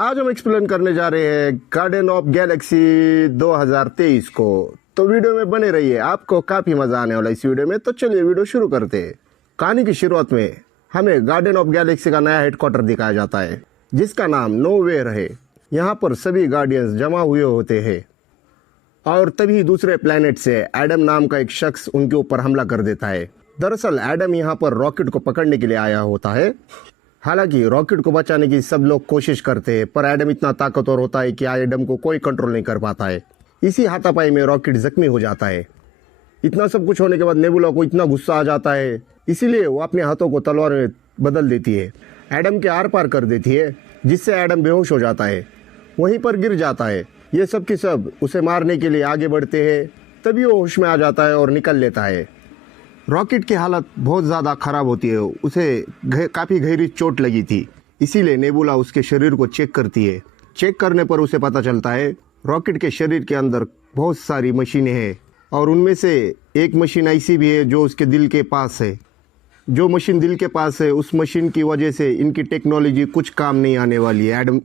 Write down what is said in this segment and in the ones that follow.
आज हम एक्सप्लेन करने जा रहे हैं गार्डन ऑफ गैलेक्सी 2023 को। तो वीडियो में बने रहिए, आपको काफी मजा आने वाला इस वीडियो में। तो चलिए वीडियो शुरू करते हैं। कहानी की शुरुआत में हमें गार्डन ऑफ गैलेक्सी का नया हेडक्वार्टर दिखाया जाता है, जिसका नाम नोवेयर है। यहाँ पर सभी गार्डियंस जमा हुए होते हैं और तभी दूसरे प्लेनेट से एडम नाम का एक शख्स उनके ऊपर हमला कर देता है। दरअसल एडम यहाँ पर रॉकेट को पकड़ने के लिए आया होता है। हालांकि रॉकेट को बचाने की सब लोग कोशिश करते हैं, पर एडम इतना ताकतवर होता है कि एडम को कोई कंट्रोल नहीं कर पाता है। इसी हाथापाई में रॉकेट जख्मी हो जाता है। इतना सब कुछ होने के बाद नेबुला को इतना गुस्सा आ जाता है, इसीलिए वो अपने हाथों को तलवार में बदल देती है, एडम के आर पार कर देती है, जिससे एडम बेहोश हो जाता है, वहीं पर गिर जाता है। ये सब के सब उसे मारने के लिए आगे बढ़ते हैं। तभी वो होश में आ जाता है और निकल लेता है। रॉकेट की हालत बहुत ज़्यादा खराब होती है, उसे काफ़ी गहरी चोट लगी थी, इसीलिए नेबुला उसके शरीर को चेक करती है। चेक करने पर उसे पता चलता है रॉकेट के शरीर के अंदर बहुत सारी मशीनें हैं और उनमें से एक मशीन ऐसी भी है जो उसके दिल के पास है। जो मशीन दिल के पास है, उस मशीन की वजह से इनकी टेक्नोलॉजी कुछ काम नहीं आने वाली है। एडम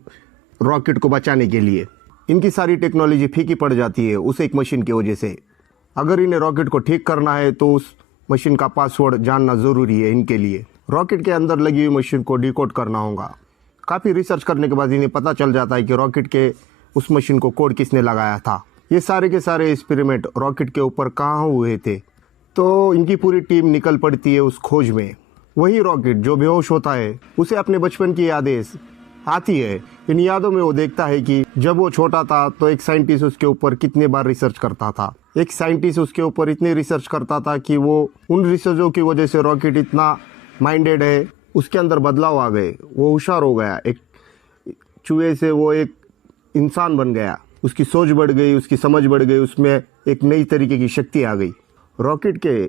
रॉकेट को बचाने के लिए इनकी सारी टेक्नोलॉजी फीकी पड़ जाती है उस एक मशीन की वजह से। अगर इन्हें रॉकेट को ठीक करना है तो उस मशीन का पासवर्ड जानना ज़रूरी है इनके लिए। रॉकेट के अंदर लगी हुई मशीन को डिकोड करना होगा। काफ़ी रिसर्च करने के बाद इन्हें पता चल जाता है कि रॉकेट के उस मशीन को कोड किसने लगाया था। ये सारे के सारे एक्सपेरिमेंट रॉकेट के ऊपर कहाँ हुए थे। तो इनकी पूरी टीम निकल पड़ती है उस खोज में। वही रॉकेट जो बेहोश होता है, उसे अपने बचपन की यादें आती है। इन यादों में वो देखता है कि जब वो छोटा था तो एक साइंटिस्ट उसके ऊपर कितने बार रिसर्च करता था। एक साइंटिस्ट उसके ऊपर इतनी रिसर्च करता था कि वो उन रिसर्चों की वजह से रॉकेट इतना माइंडेड है, उसके अंदर बदलाव आ गए, वो होशियार हो गया। एक चूहे से वो एक इंसान बन गया, उसकी सोच बढ़ गई, उसकी समझ बढ़ गई, उसमें एक नई तरीके की शक्ति आ गई। रॉकेट के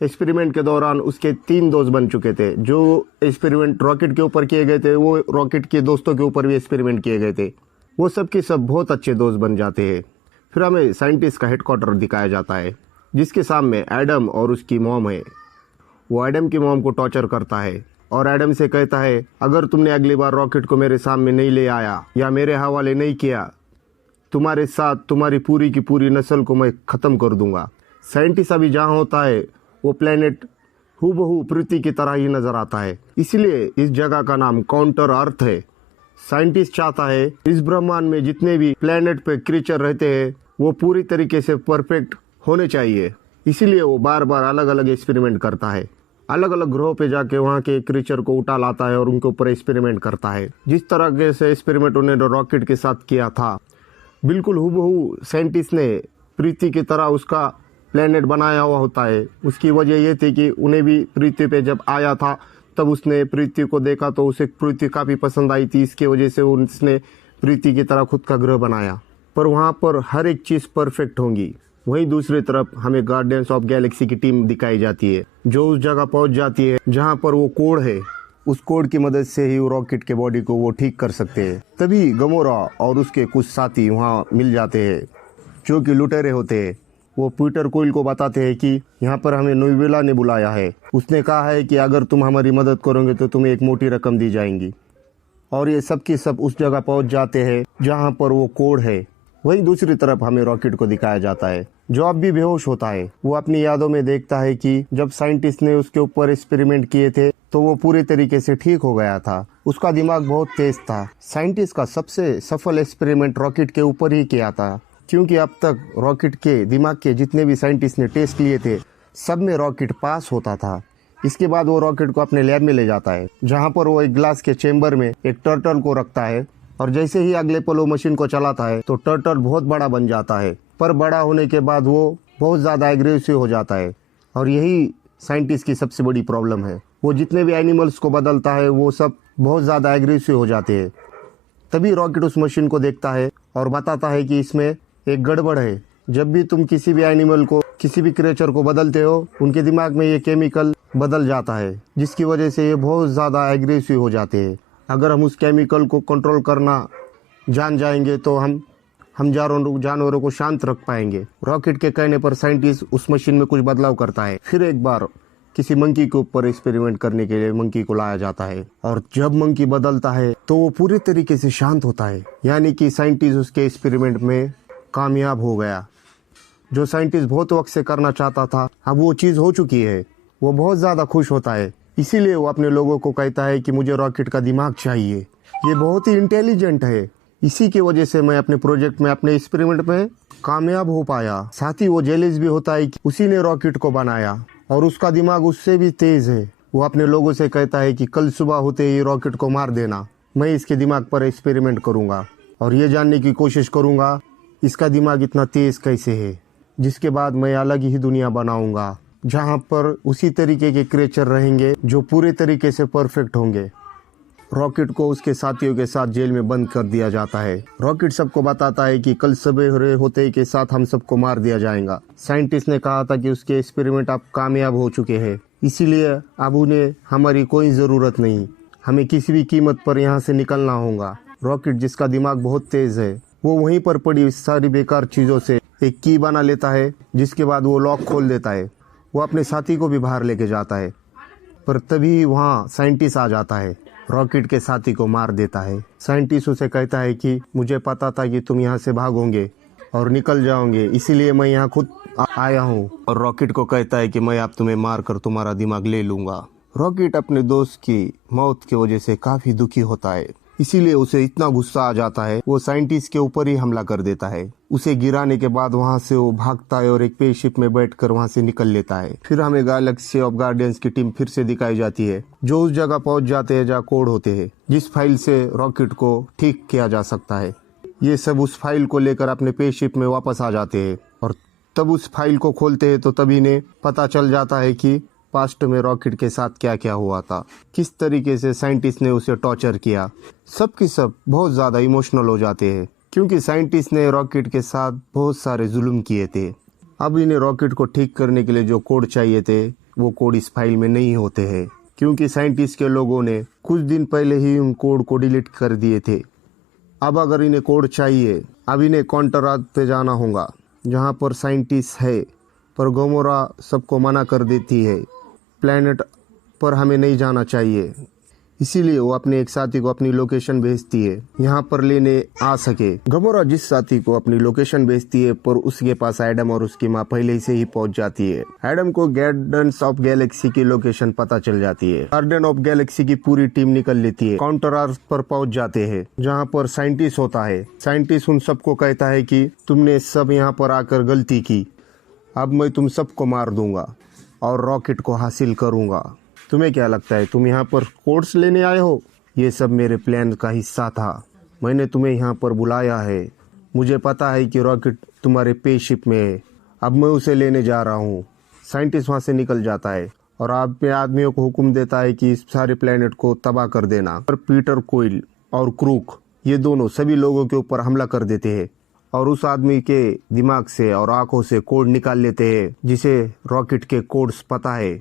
एक्सपेरिमेंट के दौरान उसके 3 दोस्त बन चुके थे। जो एक्सपेरिमेंट रॉकेट के ऊपर किए गए थे, वो रॉकेट के दोस्तों के ऊपर भी एक्सपेरिमेंट किए गए थे। वो सब के सब बहुत अच्छे दोस्त बन जाते हैं। फिर हमें साइंटिस्ट का हेडक्वार्टर दिखाया जाता है, जिसके सामने एडम और उसकी मॉम है। वो एडम की मॉम को टॉर्चर करता है और एडम से कहता है, अगर तुमने अगली बार रॉकेट को मेरे सामने नहीं ले आया या मेरे हवाले नहीं किया, तुम्हारे साथ तुम्हारी पूरी की पूरी नस्ल को मैं ख़त्म कर दूंगा। साइंटिस्ट अभी जहाँ होता है वो प्लेनेट हूबहू पृथ्वी की तरह ही नजर आता है, इसलिए इस जगह का नाम काउंटर अर्थ है। साइंटिस्ट चाहता है इस ब्रह्मांड में जितने भी प्लेनेट पे क्रीचर रहते हैं वो पूरी तरीके से परफेक्ट होने चाहिए। इसीलिए वो बार बार अलग अलग एक्सपेरिमेंट करता है, अलग अलग ग्रहों पे जाके वहाँ के क्रीचर को उठा लाता है और उनके ऊपर एक्सपेरिमेंट करता है। जिस तरह से एक्सपेरिमेंट उन्होंने रॉकेट के साथ किया था, बिल्कुल हूबहू साइंटिस्ट ने पृथ्वी की तरह उसका प्लेनेट बनाया हुआ होता है। उसकी वजह ये थी कि उन्हें भी पृथ्वी पे जब आया था तब उसने पृथ्वी को देखा तो उसे पृथ्वी काफ़ी पसंद आई थी। इसकी वजह से उसने पृथ्वी की तरह खुद का ग्रह बनाया, पर वहाँ पर हर एक चीज़ परफेक्ट होंगी। वहीं दूसरी तरफ हमें गार्डियंस ऑफ गैलेक्सी की टीम दिखाई जाती है, जो उस जगह पहुँच जाती है जहाँ पर वो कोड है। उस कोड की मदद से ही रॉकेट के बॉडी को वो ठीक कर सकते हैं। तभी गमोरा और उसके कुछ साथी वहाँ मिल जाते हैं, जो कि लुटेरे होते हैं। वो पीटर क्विल को बताते हैं कि यहाँ पर हमें नेबुला ने बुलाया है। उसने कहा है कि अगर तुम हमारी मदद करोगे तो तुम्हें एक मोटी रकम दी जाएगी। और ये सब के सब उस जगह पहुँच जाते हैं जहाँ पर वो कोड है। वहीं दूसरी तरफ हमें रॉकेट को दिखाया जाता है, जो अब भी बेहोश होता है। वो अपनी यादों में देखता है कि जब साइंटिस्ट ने उसके ऊपर एक्सपेरिमेंट किए थे तो वो पूरी तरीके से ठीक हो गया था। उसका दिमाग बहुत तेज था। साइंटिस्ट का सबसे सफल एक्सपेरिमेंट रॉकेट के ऊपर ही किया था, क्योंकि अब तक रॉकेट के दिमाग के जितने भी साइंटिस्ट ने टेस्ट लिए थे, सब में रॉकेट पास होता था। इसके बाद वो रॉकेट को अपने लैब में ले जाता है, जहाँ पर वो एक ग्लास के चेम्बर में एक टर्टल को रखता है। और जैसे ही अगले पल वो मशीन को चलाता है तो टर्टल बहुत बड़ा बन जाता है, पर बड़ा होने के बाद वो बहुत ज़्यादा एग्रेसिव हो जाता है। और यही साइंटिस्ट की सबसे बड़ी प्रॉब्लम है। वो जितने भी एनिमल्स को बदलता है वो सब बहुत ज़्यादा एग्रेसिव हो जाते हैं। तभी रॉकेट उस मशीन को देखता है और बताता है कि इसमें एक गड़बड़ है। जब भी तुम किसी भी एनिमल को, किसी भी क्रिएचर को बदलते हो, उनके दिमाग में ये केमिकल बदल जाता है, जिसकी वजह से ये बहुत ज़्यादा एग्रेसिव हो जाते हैं। अगर हम उस केमिकल को कंट्रोल करना जान जाएंगे तो हम जानवरों को शांत रख पाएंगे। रॉकेट के कहने पर साइंटिस्ट उस मशीन में कुछ बदलाव करता है। फिर एक बार किसी मंकी के ऊपर एक्सपेरिमेंट करने के लिए मंकी को लाया जाता है, और जब मंकी बदलता है तो वो पूरी तरीके से शांत होता है, यानी कि साइंटिस्ट उसके एक्सपेरिमेंट में कामयाब हो गया। जो साइंटिस्ट बहुत वक्त से करना चाहता था, अब वो चीज़ हो चुकी है। वो बहुत ज़्यादा खुश होता है, इसीलिए वो अपने लोगों को कहता है कि मुझे रॉकेट का दिमाग चाहिए, ये बहुत ही इंटेलिजेंट है, इसी की वजह से मैं अपने प्रोजेक्ट में, अपने एक्सपेरिमेंट में कामयाब हो पाया। साथ ही वो जेलिस भी होता है कि उसी ने रॉकेट को बनाया और उसका दिमाग उससे भी तेज है। वो अपने लोगों से कहता है कि कल सुबह होते ही रॉकेट को मार देना, मैं इसके दिमाग पर एक्सपेरिमेंट करूंगा और ये जानने की कोशिश करूंगा इसका दिमाग इतना तेज कैसे है, जिसके बाद मैं अलग ही दुनिया बनाऊंगा जहां पर उसी तरीके के क्रिएचर रहेंगे जो पूरे तरीके से परफेक्ट होंगे। रॉकेट को उसके साथियों के साथ जेल में बंद कर दिया जाता है। रॉकेट सबको बताता है कि कल सवेरे होते के साथ हम सबको मार दिया जाएगा। साइंटिस्ट ने कहा था कि उसके एक्सपेरिमेंट अब कामयाब हो चुके हैं, इसीलिए अब उन्हें हमारी कोई ज़रूरत नहीं, हमें किसी भी कीमत पर यहाँ से निकलना होगा। रॉकेट, जिसका दिमाग बहुत तेज़ है, वो वहीं पर पड़ी सारी बेकार चीज़ों से एक की बना लेता है, जिसके बाद वो लॉक खोल देता है। वो अपने साथी को भी बाहर लेके जाता है, पर तभी वहाँ साइंटिस्ट आ जाता है, रॉकेट के साथी को मार देता है। साइंटिस्ट उसे कहता है कि मुझे पता था कि तुम यहाँ से भागोगे और निकल जाओगे, इसीलिए मैं यहाँ खुद आया हूँ। और रॉकेट को कहता है कि मैं अब तुम्हें मार कर तुम्हारा दिमाग ले लूँगा। रॉकेट अपने दोस्त की मौत की वजह से काफ़ी दुखी होता है, इसीलिए उसे इतना गुस्सा आ जाता है, वो साइंटिस्ट के ऊपर ही हमला कर देता है। उसे गिराने के बाद वहाँ से वो भागता है और एक स्पेसशिप में बैठकर वहाँ से निकल लेता है। फिर हमें गैलेक्सी ऑफ गार्डियंस की टीम फिर से दिखाई जाती है, जो उस जगह पहुँच जाते हैं जहाँ कोड होते हैं, जिस फाइल से रॉकेट को ठीक किया जा सकता है। ये सब उस फाइल को लेकर अपने स्पेसशिप में वापस आ जाते हैं, और तब उस फाइल को खोलते हैं तो तभी ने पता चल जाता है कि पास्ट में रॉकेट के साथ क्या क्या हुआ था, किस तरीके से साइंटिस्ट ने उसे टॉर्चर किया। सब के सब बहुत ज़्यादा इमोशनल हो जाते हैं, क्योंकि साइंटिस्ट ने रॉकेट के साथ बहुत सारे जुल्म किए थे। अब इन्हें रॉकेट को ठीक करने के लिए जो कोड चाहिए थे, वो कोड इस फाइल में नहीं होते हैं, क्योंकि साइंटिस्ट के लोगों ने कुछ दिन पहले ही उन कोड को डिलीट कर दिए थे। अब अगर इन्हें कोड चाहिए, अब इन्हें कॉन्ट्रात पे जाना होगा, जहाँ पर साइंटिस्ट है, पर गोमोरा सबको मना कर देती है, प्लैनेट पर हमें नहीं जाना चाहिए। इसीलिए वो अपने एक साथी को अपनी लोकेशन भेजती है, यहाँ पर लेने आ सके। गमोरा जिस साथी को अपनी लोकेशन भेजती है, पर उसके पास एडम और उसकी माँ पहले से ही पहुँच जाती है। एडम को गार्डियंस ऑफ गैलेक्सी की लोकेशन पता चल जाती है। गार्डियन ऑफ गैलेक्सी की पूरी टीम निकल लेती है, काउंटर अर्थ पर पहुँच जाते हैं, जहाँ पर साइंटिस्ट होता है। साइंटिस्ट उन सबको कहता है कि तुमने सब यहाँ पर आकर गलती की, अब मैं तुम सबको मार दूंगा और रॉकेट को हासिल करूंगा। तुम्हें क्या लगता है, तुम यहाँ पर कोड्स लेने आए हो? ये सब मेरे प्लान का हिस्सा था, मैंने तुम्हें यहाँ पर बुलाया है। मुझे पता है कि रॉकेट तुम्हारे स्पेसशिप में है, अब मैं उसे लेने जा रहा हूँ। साइंटिस्ट वहाँ से निकल जाता है और अपने आदमियों को हुक्म देता है कि इस सारे प्लेनेट को तबाह कर देना। पर पीटर क्विल और क्रूक, ये दोनों सभी लोगों के ऊपर हमला कर देते हैं और उस आदमी के दिमाग से और आंखों से कोड निकाल लेते हैं, जिसे रॉकेट के कोड्स पता है।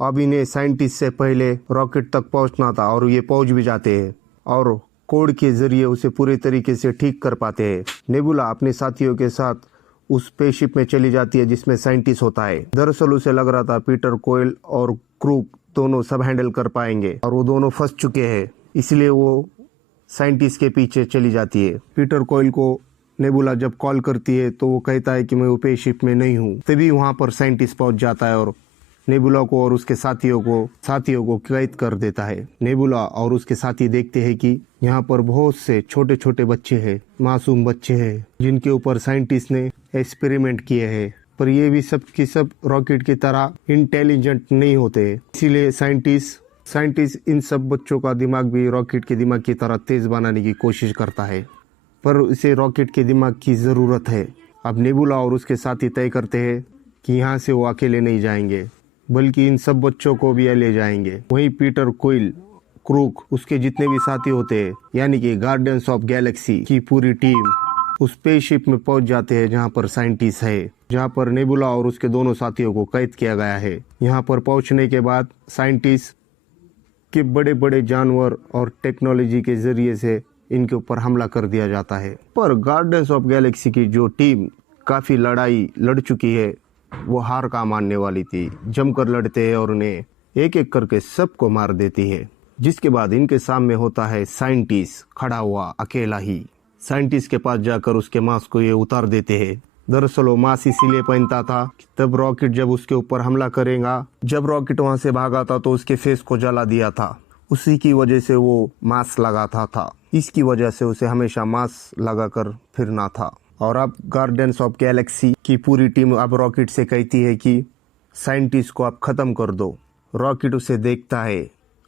अब इन्हें साइंटिस्ट से पहले रॉकेट तक पहुंचना था और ये पहुंच भी जाते हैं और कोड के जरिए उसे पूरे तरीके से ठीक कर पाते हैं। नेबुला अपने साथियों के साथ उस स्पेसशिप में चली जाती है जिसमें साइंटिस्ट होता है। दरअसल उसे लग रहा था पीटर कोयल और क्रूक दोनों सब हैंडल कर पाएंगे, और वो दोनों फंस चुके हैं, इसलिए वो साइंटिस्ट के पीछे चली जाती है। पीटर कोयल को नेबुला जब कॉल करती है तो वो कहता है कि मैं वो स्पेसशिप में नहीं हूँ। तभी वहाँ पर साइंटिस्ट पहुँच जाता है और नेबुला को और उसके साथियों को कैद कर देता है। नेबुला और उसके साथी देखते हैं कि यहाँ पर बहुत से छोटे छोटे बच्चे हैं, मासूम बच्चे हैं, जिनके ऊपर साइंटिस्ट ने एक्सपेरिमेंट किए हैं, पर ये भी सब की सब रॉकेट की तरह इंटेलिजेंट नहीं होते। इसीलिए साइंटिस्ट इन सब बच्चों का दिमाग भी रॉकेट के दिमाग की तरह तेज बनाने की कोशिश करता है, पर इसे रॉकेट के दिमाग की ज़रूरत है। अब नेबुला और उसके साथी तय करते हैं कि यहाँ से वो अकेले नहीं जाएंगे, बल्कि इन सब बच्चों को भी ले जाएंगे। वहीं पीटर क्विल, क्रूक, उसके जितने भी साथी होते हैं, यानी कि गार्डियंस ऑफ गैलेक्सी की पूरी टीम उस स्पेसशिप में पहुंच जाते हैं जहां पर साइंटिस्ट है, जहां पर नेबुला और उसके दोनों साथियों को कैद किया गया है। यहां पर पहुंचने के बाद साइंटिस्ट के बड़े बड़े जानवर और टेक्नोलॉजी के जरिए से इनके ऊपर हमला कर दिया जाता है। पर गार्डियंस ऑफ गैलेक्सी की जो टीम काफ़ी लड़ाई लड़ चुकी है, वो हार का मानने वाली थी। जमकर लड़ते हैं और उन्हें एक एक करके सबको मार देती है। जिसके बाद इनके सामने होता है साइंटिस्ट खड़ा हुआ अकेला ही। साइंटिस्ट के पास जाकर उसके मास्क को ये उतार देते हैं। दरअसल वो मास्क इसीलिए पहनता था तब रॉकेट जब उसके ऊपर हमला करेगा, जब रॉकेट वहां से भागा था तो उसके फेस को जला दिया था, उसी की वजह से वो मास्क लगाता था। इसकी वजह से उसे हमेशा मास्क लगाकर फिरना था। और अब गार्डियंस ऑफ गैलेक्सी की पूरी टीम अब रॉकेट से कहती है कि साइंटिस्ट को आप खत्म कर दो। रॉकेट उसे देखता है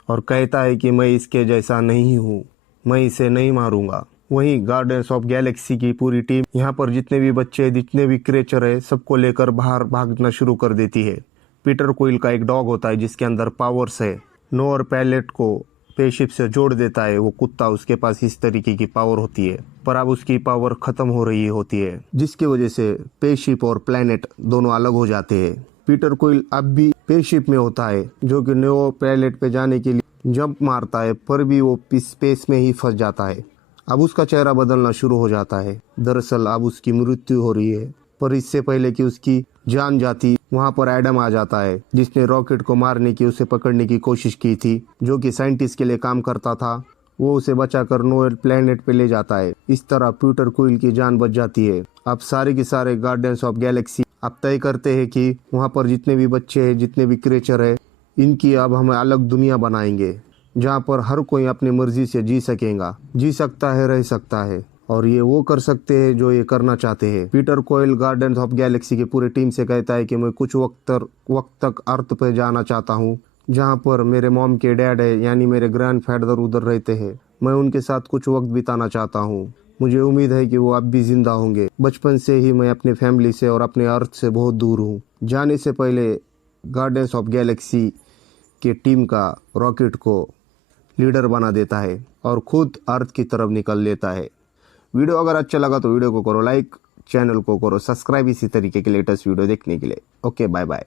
और कहता है कि मैं इसके जैसा नहीं हूँ, मैं इसे नहीं मारूंगा। वहीं गार्डियंस ऑफ गैलेक्सी की पूरी टीम यहाँ पर जितने भी बच्चे जितने भी क्रिएचर है सबको लेकर बाहर भागना शुरू कर देती है। पीटर क्विल का एक डॉग होता है जिसके अंदर पावर्स है। नोअर पैलेट को स्पेसशिप से जोड़ देता है वो कुत्ता, उसके पास इस तरीके की पावर होती है। पर अब उसकी पावर खत्म हो रही होती है जिसकी वजह से स्पेसशिप और प्लेनेट दोनों अलग हो जाते हैं। पीटर क्विल अब भी स्पेसशिप में होता है जो कि नोअर पैलेट पे जाने के लिए जंप मारता है पर भी वो स्पेस में ही फंस जाता है। अब उसका चेहरा बदलना शुरू हो जाता है। दरअसल अब उसकी मृत्यु हो रही है। पर इससे पहले कि उसकी जान जाती वहां पर एडम आ जाता है जिसने रॉकेट को मारने की उसे पकड़ने की कोशिश की थी, जो कि साइंटिस्ट के लिए काम करता था। वो उसे बचाकर नोएल प्लेनेट पे ले जाता है। इस तरह पीटर क्विल की जान बच जाती है। अब सारे के सारे गार्डियंस ऑफ गैलेक्सी अब तय करते हैं कि वहां पर जितने भी बच्चे हैं जितने भी क्रिएचर है इनकी अब हम अलग दुनिया बनाएंगे जहाँ पर हर कोई अपनी मर्जी से जी सकता है, रह सकता है और ये वो कर सकते हैं जो ये करना चाहते हैं। Peter quill guardians of Galaxy की पूरी टीम से कहता है कि मैं कुछ वक्त तक अर्थ पे जाना चाहता हूँ जहाँ पर मेरे मॉम के डैड है यानी मेरे ग्रैंडफादर उधर रहते हैं। मैं उनके साथ कुछ वक्त बिताना चाहता हूँ। मुझे उम्मीद है कि वो अब भी जिंदा होंगे। बचपन से ही मैं अपने फैमिली से और अपने अर्थ से बहुत दूर हूँ। जाने से पहले गार्डियंस ऑफ गैलेक्सी की टीम का रॉकेट को लीडर बना देता है और खुद अर्थ की तरफ निकल लेता है। वीडियो अगर अच्छा लगा तो वीडियो को करो लाइक, चैनल को करो सब्सक्राइब इसी तरीके के लेटेस्ट वीडियो देखने के लिए। Okay, bye bye.